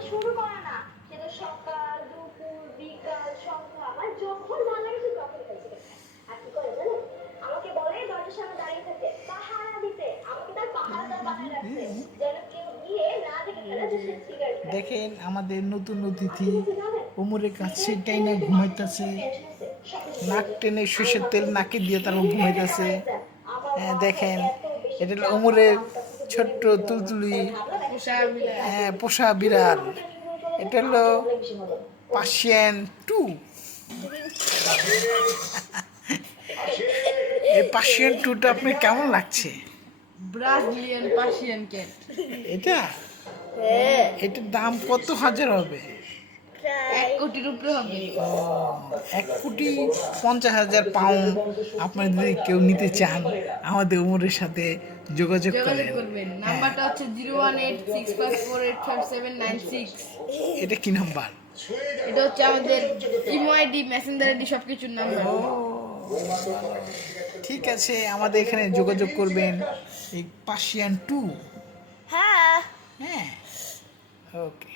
মানে শুরু করে না, সেটা সকাল দুপুর বিকাল সন্ধ্যা মানে যখন ভালো লাগে সে তখন খাইছে। আর কি করে জানেন, আমাকে বলে দরজার সামনে দাঁড়িয়ে থাকতে পাহারা দিতে, আমাকে তার পাহারাদার বানায় রাখছে যেন কেউ গিয়ে না দেখে ফেলে যে সে সিগারেট খায়। দেখেন আমাদের নতুন অতিথি কি হচ্ছে জানেন, ওমরের কাছে টাইনা ঘুমাইতেছে, নাক টেনে সর্ষের তেল নাকে দিয়ে তারপর ঘুমাইতেছে। হ্যাঁ দেখেন, এটা হলো ওমরের ছোট্ট তুলতুলি পোষা বিড়াল। এটা হলো পার্সিয়ান 2। এই পার্সিয়ান 2টা আপনার কেমন লাগছে? Brazilian Persian cat. এটা এটার দাম কত হাজার হবে? 1 কোটির উপরে হবে। 1,50,000 পাউন্ড। আপনারা যদি কেউ নিতে চান আমাদের উমরের সাথে যোগাযোগ যোগাযোগ করেন। করবেন। হ্যাঁ, নাম্বারটা হচ্ছে 01865485796। এটা কি নাম্বার? এটা হচ্ছে আমাদের ইমো আইডি, মেসেঞ্জার আইডি সবকিছুর নাম্বার। ঠিক আছে, আমাদের এখানে যোগাযোগ করবেন এই পার্সিয়ান 2। হ্যাঁ হ্যাঁ, ওকে।